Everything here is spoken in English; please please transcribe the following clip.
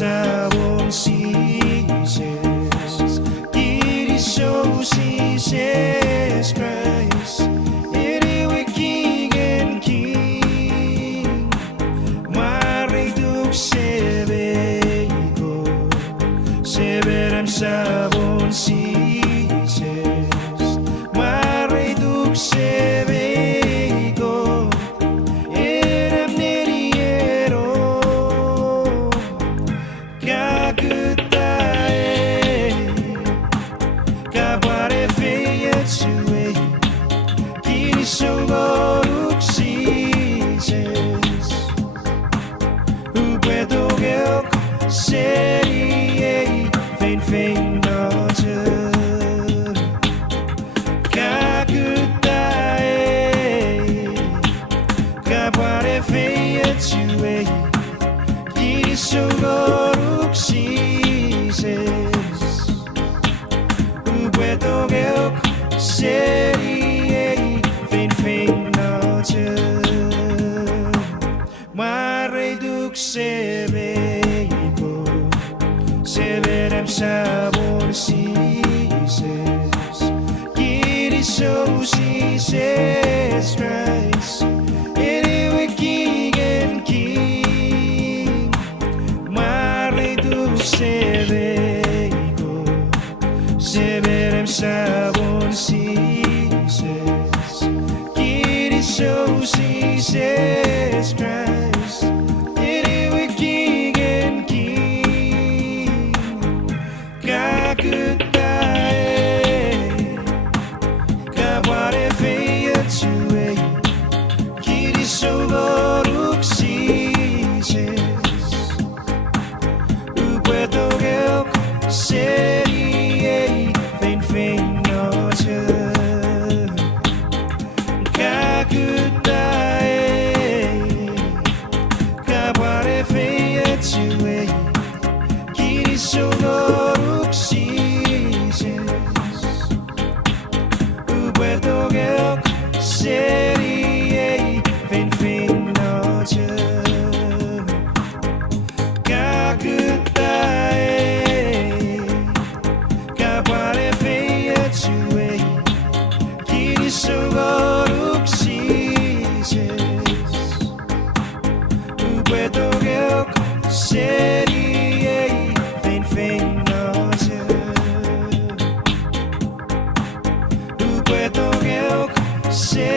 sabon ceases. It is so Jesus Christ. It is King and King. Mwareituk Semei KOT. Severam sabon ceases. Mwareituk Semei KOT. Eram neriero. Kakutae. Kabare feyetsue. Kiri sogoruk ceases. Upetogel serie. Fein fein noter. Kakutae. Kabare feyetsue. Kiri sogoruk ceases. Upetogel serie. Fein fein noter. Mwareituk Semei KOT. Severam sabon ceases. Kiri so Jesus Christ. It is King and King. Mwareituk Semei KOT. Severam sabon ceases. Kiri so Jesus Christ. It is King and King. Kakutae. Kabare feyetsue. Kiri sogoruk ceases. Upetogel serie. Fein fein noter. Kakutae. Kabare feyetsue. Kiri sogoruk ceases. Upetogel serie. Fein fein noter. Kakutae. Kabare feyetsue. Kiri sogoruk ceases. Upetogel serie. Fein fein noter. Upetogel serie.